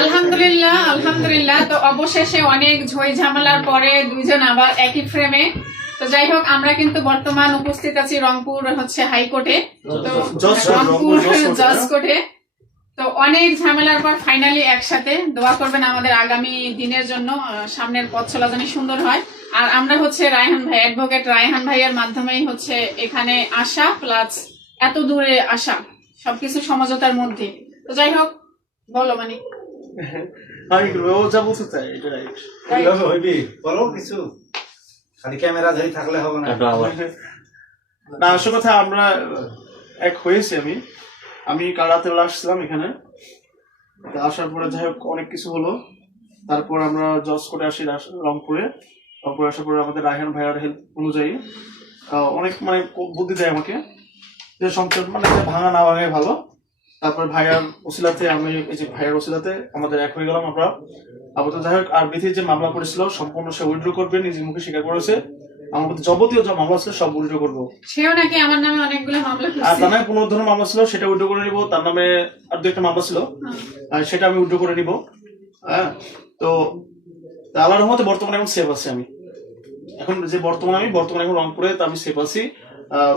আলহামদুলিল্লাহ আলহামদুলিল্লাহ। তো অবশেষে অনেক ঝই ঝামেলার পরে দুইজন আবার একই ফ্রেমে তো যাই হোক আমরা কিন্তু বর্তমান উপস্থিত আছি রংপুর হচ্ছে হাইকোর্টে। তো রংপুর জজ কোর্টে, তো অনেক ঝামেলার পর ফাইনালি একসাথে। দোয়া করবেন আমাদের আগামী দিনের জন্য সামনের পথ চলা যেন সুন্দর হয়। আর আমরা হচ্ছে রায়হান ভাই অ্যাডভোকেট রায়হান ভাইয়ের মাধ্যমেই হচ্ছে এখানে আসা প্লাস এত দূরে আসা সবকিছু সমঝোতার মধ্যে। তো যাই হোক বলো মানে আমি কি ও যা বলতে চাই এটা রাইট কীভাবে হইবি। বলো কিছু। খালি ক্যামেরা ধরে থাকলে হবে না। না আসল কথা আমরা এক হয়েছি আমি। আমি কারাতে আসছিলাম এখানে। তো আসার পরে যাই হোক অনেক কিছু হলো। তারপর আমরা জজ করে আসি রংপুরে। রংপুরে আসার পরে আমাদের রায়হান ভাইয়ার হেল্প অনুযায়ী আহ, অনেক মানে বুদ্ধি দেয় আমাকে। যে সংসার মানে ভাঙা না ভাঙাই ভালো। তারপর ভাইয়ার ওসিলাতে আমি এই যে ভাইয়ার ওসিলাতে আমাদের এক হয়ে গেলাম আমরা। আপাতত যাই হোক আর বিধির যে মামলা করেছিল সম্পূর্ণ সে উইড্রো করবে নিজের মুখে স্বীকার করেছে। আমার যাবতীয় যে মামলা ছিল সব উইড্রো করব। সেও নাকি আমার নামে অনেকগুলো মামলা আর তার নামে পুনরুদ্ধার মামলা ছিল সেটা উইড্রো করে নিব। তার নামে আর দু একটা মামলা ছিল আর সেটা আমি উইড্রো করে নিব। হ্যাঁ তো আল্লাহর রহমতে বর্তমানে এখন সেফ আছি আমি। এখন যে বর্তমানে আমি বর্তমানে এখন রংপুরে তো আমি সেফ আছি। আহ,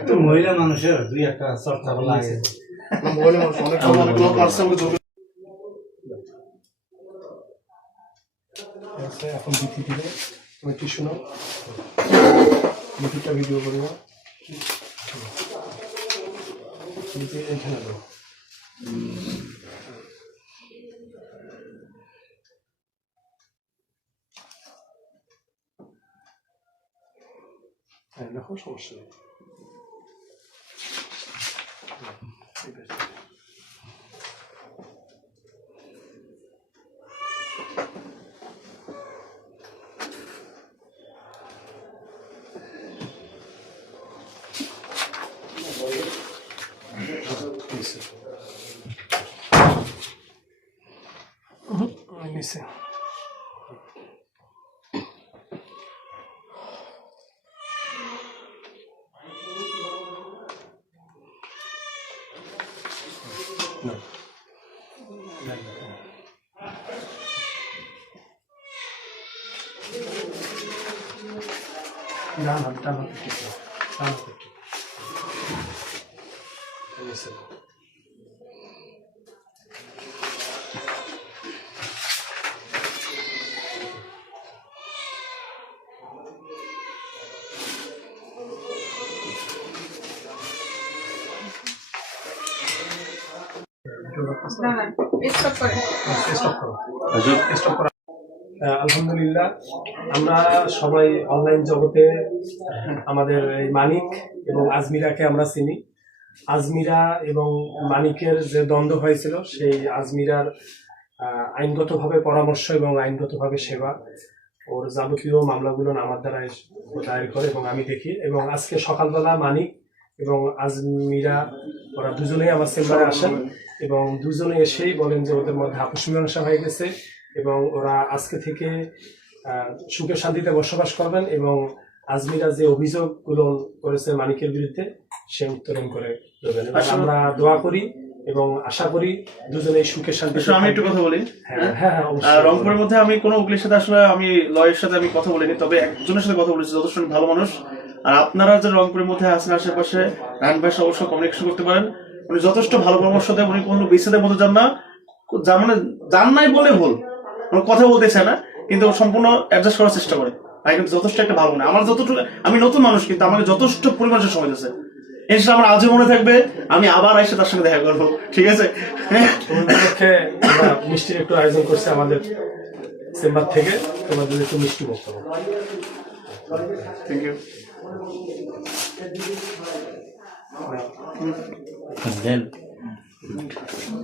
তো। মহিলা মানুষের দুই একটা চর্চা লাগে মহিলা মানুষ অনেক ভালো অনেক লোক আসছে আমাকে যোগাযোগ এখন বিথি দিলে তুমি বিথিটা ভিডিও করব বিথি এখানে দাও হ্যাঁ দেখো সমস্যা নেই ঠিক আছে নিচে ওই নিচে না। না, না, না। ডান হাত ডান হাতে ঠিক আছে। ডান আলহামদুলিল্লাহ আমরা সবাই অনলাইন জগতে আমাদের এই মানিক এবং আজমিরাকে আমরা চিনি। আজমিরা এবং মানিকের যে দ্বন্দ্ব হয়েছিল সেই আজমিরার আইনগতভাবে পরামর্শ এবং আইনগতভাবে সেবা ওর যাবতীয় মামলাগুলো আমার দ্বারা দায়ের করে এবং আমি দেখি। এবং আজকে সকালবেলা মানিক এবং আজমিরা ওরা দুজনেই আমার চেম্বারে আসেন এবং দুজনে এসেই বলেন যে ওদের মধ্যে আপোষ মীমাংসা হয়ে গেছে এবং ওরা আজকে থেকে সুখে শান্তিতে বসবাস করবেন এবং আজমিরা যে অভিযোগগুলো করেছে মানিকের বিরুদ্ধে সে উত্তরণ করে দেবেন। আমরা দোয়া করি এবং আশা করি দুজনে সুখে শান্তি আমি একটু কথা বলি। হ্যাঁ হ্যাঁ হ্যাঁ রংপুরের মধ্যে আমি কোনো উকিলের সাথে আসলে আমি লয়ের সাথে আমি কথা বলিনি তবে একজনের সাথে কথা বলেছি যথেষ্ট ভালো মানুষ। আর আপনারা যে রংপুরের মধ্যে আছেন আশেপাশে রায়হান ভাইয়ের সাথে অবশ্যই কমিউনিকেশন করতে পারেন। উনি যথেষ্ট ভালো পরামর্শ দেন উনি কোনো বিচ্ছেদের মতো যান না। যা মানে যান নাই বলে ভুল। কথা বলতে চায় না কিন্তু সম্পূর্ণ অ্যাডজাস্ট করার চেষ্টা করে। ভাই কিন্তু যথেষ্ট একটা ভালো মনে। আমার যতটুকু আমি নতুন মানুষ কিন্তু আমাকে যথেষ্ট পরিমাণের সময় দিয়েছে। ইনশাল্লাহ আমার আজও মনে থাকবে আমি আবার এসে তার সঙ্গে দেখা করব। ঠিক আছে? মিষ্টির একটু আয়োজন করছি আমাদের চেম্বার থেকে। তোমাদের একটু মিষ্টি করব থ্যাংক ইউ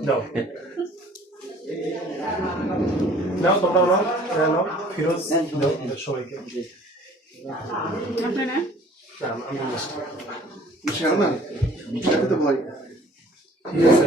দাও নাও তোমরা নাও নাও ফিরোজ দাও সবাইকে আপনারা না, আমি মিষ্টি না তো ভয় ঠিক আছে